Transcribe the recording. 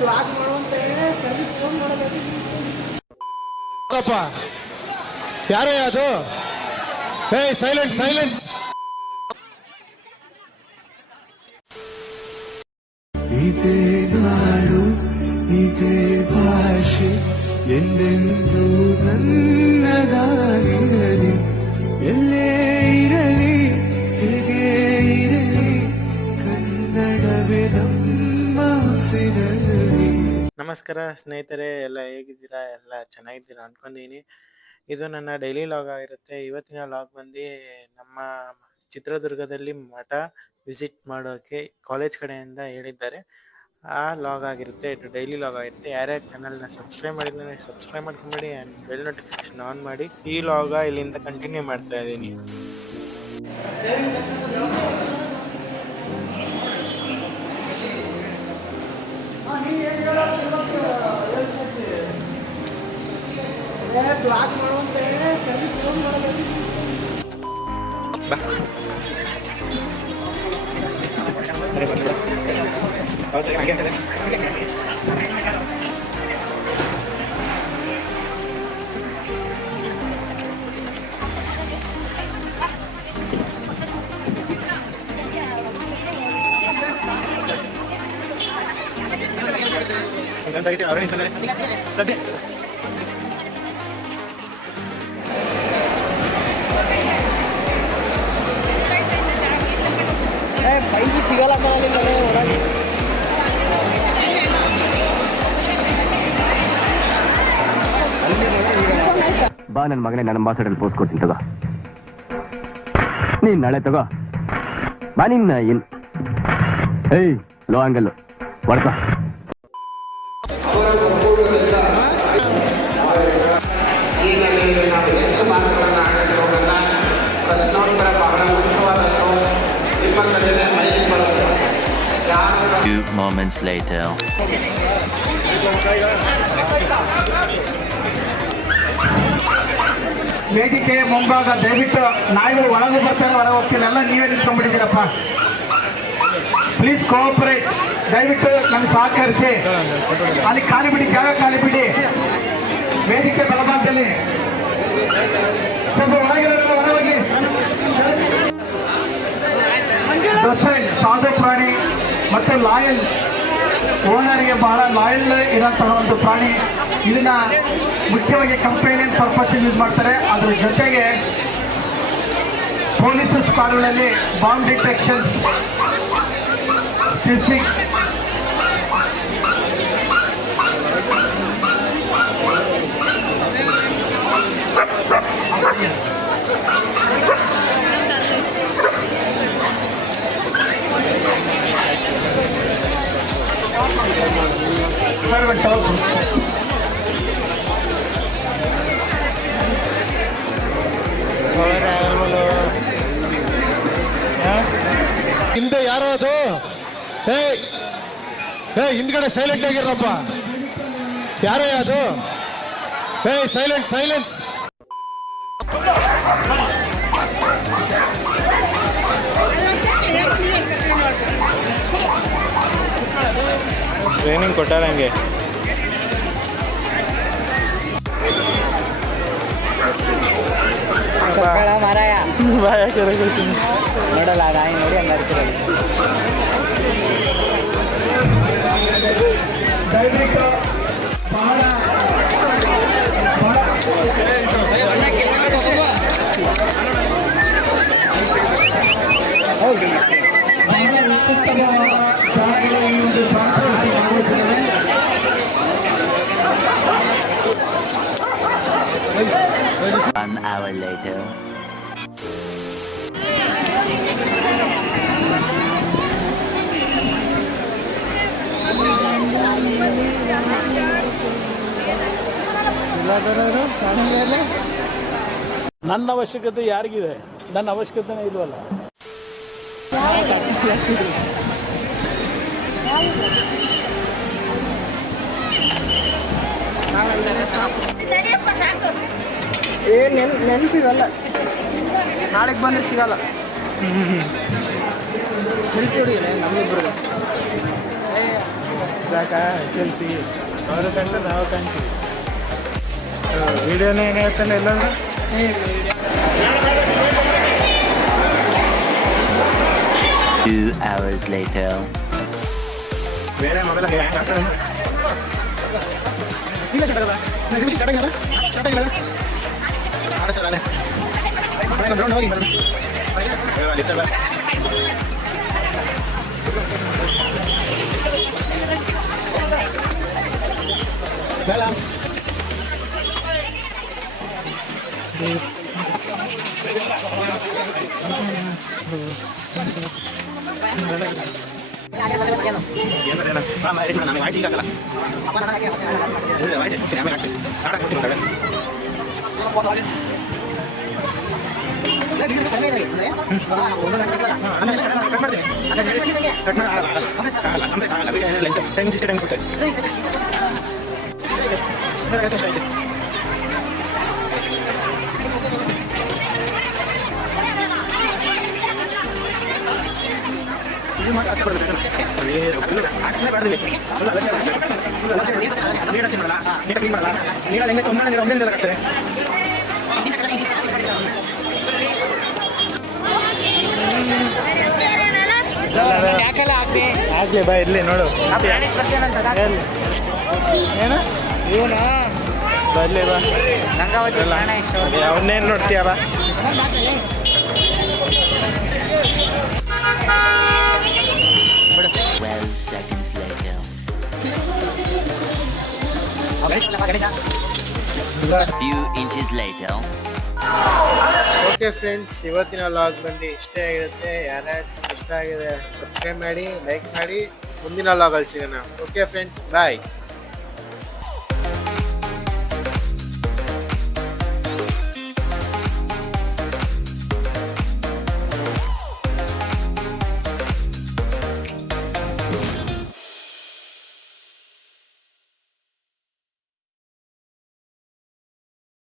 Blog ಮಾಡುವಂತೆ ಸರಿ phone ಮಾಡಬೇಕು. ಯಾರೇ ಅದು? ಹೇ ಸೈಲೆನ್ಸ್ ಸೈಲೆನ್ಸ್. ಇದೇ ನಾಡು ಇದೇ ಭಾಷೆ ಎಂದೆಂದು ನನ್ನದಾಗಿರಲಿ, ಎಲ್ಲೇ ಇರಲಿ ಹೇಗೆ ಇರಲಿ ಕನ್ನಡವೇ ನಮ್ಮ ಉಸಿರಲ್ಲಿ. ನಮಸ್ಕಾರ ಸ್ನೇಹಿತರೆ, ಎಲ್ಲ ಹೇಗಿದ್ದೀರಾ? ಎಲ್ಲ ಚೆನ್ನಾಗಿದ್ದೀರಾ ಅನ್ಕೊಂಡಿದ್ದೀನಿ. ಇದು ನನ್ನ ಡೈಲಿ ಲಾಗ್ ಆಗಿರುತ್ತೆ. ಇವತ್ತಿನ ಲಾಗ್ ಬಂದು ನಮ್ಮ ಚಿತ್ರದುರ್ಗದಲ್ಲಿ ಮಠ ವಿಸಿಟ್ ಮಾಡೋಕ್ಕೆ ಕಾಲೇಜ್ ಕಡೆಯಿಂದ ಹೇಳಿದ್ದಾರೆ. ಆ ಲಾಗ್ ಆಗಿರುತ್ತೆ. ಇದು ಡೈಲಿ ಲಾಗ್ ಆಗಿರುತ್ತೆ. ಯಾರ್ಯಾರು ಚಾನಲ್ನ ಸಬ್ಸ್ಕ್ರೈಬ್ ಮಾಡಿದ್ರೆ ಸಬ್ಸ್ಕ್ರೈಬ್ ಮಾಡ್ಕೊಂಬೇಡಿ ಆ್ಯಂಡ್ ಬೆಲ್ ನೋಟಿಫಿಕೇಶನ್ ಆನ್ ಮಾಡಿ. ಈ ಲಾಗ ಇಲ್ಲಿಂದ ಕಂಟಿನ್ಯೂ ಮಾಡ್ತಾ ಇದ್ದೀನಿ. ಬ್ಲಾಗ್ ಮಾಡುವಂತೆ ಸರಿ ಫೋನ್ ಮಾಡಬೇಕು. ಪೈಸೆ ಸಿಗಲ್ಲ ಕಣಲ್ಲಿ ಒಳಗೆ. ಬಾ ನನ್ನ ಮಗನೇ, ನನ್ನ ಅಂಬಾಸಡರ್ ಪೋಸ್ಟ್ ಕೊಡ್ತೀನಿ ತಗೋ. ನೀನ್ ನಾಳೆ ತಗೋ ಬಾ. ನಿನ್ನ ಏಯ್ ಲೋ ಆಂಗಲ್ ಹೊಡ್ಕ. Few moments later. ವೇದಿಕೆ ಮುಂಭಾಗ ದಯವಿಟ್ಟು ನಾಯಿಗಳು ಒಳಗೆ ಬರ್ತಾರೆ, ಹೊರ ಹೋಗ್ತಿಲ್ಲ, ಎಲ್ಲ ನೀವೇ ನಿಂತ್ಕೊಂಡ್ಬಿಟ್ಟಿದ್ದೀರಪ್ಪ. Please cooperate. ದಯವಿಟ್ಟು ನಮ್ಗೆ ಸಹಕರಿಸಿ. ಅಲ್ಲಿ ಖಾಲಿ ಬಿಡಿ, ಜಾಗ ಖಾಲಿ ಬಿಡಿ. ವೇದಿಕೆ ಬಲಭಾಗದಲ್ಲಿ ಸ್ವಲ್ಪ ಒಳಗಿರೋಲ್ಲ, ಹೊರ ಹೋಗಿ. ದೊಸೈಲ್ ಸಾಧು ಪ್ರಾಣಿ ಮತ್ತು ಲಾಯಲ್ ಓನರ್ಗೆ ಬಹಳ ಲಾಯಲ್ ಇರೋಂತಹ ಒಂದು ಪ್ರಾಣಿ. ಇದನ್ನ ಮುಖ್ಯವಾಗಿ ಕಂಪೇನಿಯನ್ ಪರ್ಪಸ್ ಯೂಸ್ ಮಾಡ್ತಾರೆ. ಅದ್ರ ಜೊತೆಗೆ ಪೊಲೀಸ್ ಸ್ಕ್ವಾಡ್ಗಳಲ್ಲಿ ಬಾಂಬ್ ಡಿಟೆಕ್ಷನ್, ಸ್ಟಿಚಿಂಗ್, ಹಿಂದೆ ಯಾರೋ ಅದು? ಹೇ ಹಿಂದ್ಗಡೆ ಸೈಲೆಂಟ್ ಆಗಿರಪ್ಪ. ಯಾರೇ ಅದು? ಹೇ ಸೈಲೆನ್ಸ್ ಸೈಲೆನ್ಸ್. ಟ್ರೈನಿಂಗ್ ಕೊಟ್ಟಾರ ಹಂಗೆ. ಮಾರಾಯ ನೋಡಲ್ಲ ನಾಯಿ ನೋಡಿ ಹಂಗಾಡ್ತಿರಲ್ಲ. ದಯವಿಟ್ಟು ಬಹಳ ಉತ್ತಮವಾದ ಶಾಲೆಗಳ ಈ ಒಂದು ಸಾಂಸ್ಕೃತಿಕ ಆಲೋಚನೆ. One hour later. ನನ್ನ ಅವಶ್ಯಕತೆ ಯಾರಿಗಿದೆ? ನನ್ನ ಅವಶ್ಯಕತೆನೇ ಇಲ್ವಲ್ಲ. ನೆನಪಿರಲ್ಲ, ನಾಳೆಗೆ ಬಂದರೆ ಸಿಗಲ್ಲ. ಸೆಲ್ಫಿ ಹೊಡಿಯಲ್ಲ ನಮ್ಮಿಬ್ಬರು. ಸಾಕಾ ಸೆಲ್ಫಿ ಅವರು ಕಂಡು ನಾವು ಕಾಣ್ತೀವಿ. ವಿಡಿಯೋನೇ ಏನು ಹೇಳ್ತಾನೆ ಎಲ್ಲಾದ್ರೂ. Two hours later. ಬೇರೆ ಮೊಬೈಲ್ ಹ್ಯಾಂಗ್ ಆಗ್ತದೆ. ಇಲ್ಲ ಸ್ಟಾರ್ಟ್ ಆಗಿಲ್ಲ ಆಗ್ಲಿ ಬಾ ಇರ್ಲಿ ನೋಡು ಏನ ಇವನ ಬರ್ಲಿ ಬಾ ಅವನ್ನೇನು ನೋಡ್ತೀಯ ಬಾ. 12 seconds later. A few inches later. Okay friends, ಇವತ್ತಿನ ಲಾಗ್ ಬಂದು ಇಷ್ಟೇ ಆಗಿರುತ್ತೆ. ಯಾರ್ಯಾರು ಇಷ್ಟ ಆಗಿದೆ ಸಬ್ಸ್ಕ್ರೈಬ್ ಮಾಡಿ, ಲೈಕ್ ಮಾಡಿ. ಮುಂದಿನ ಲಾಗಲ್ಲಿ ಸಿಗೋಣ. ಓಕೆ ಫ್ರೆಂಡ್ಸ್, ಬಾಯ್.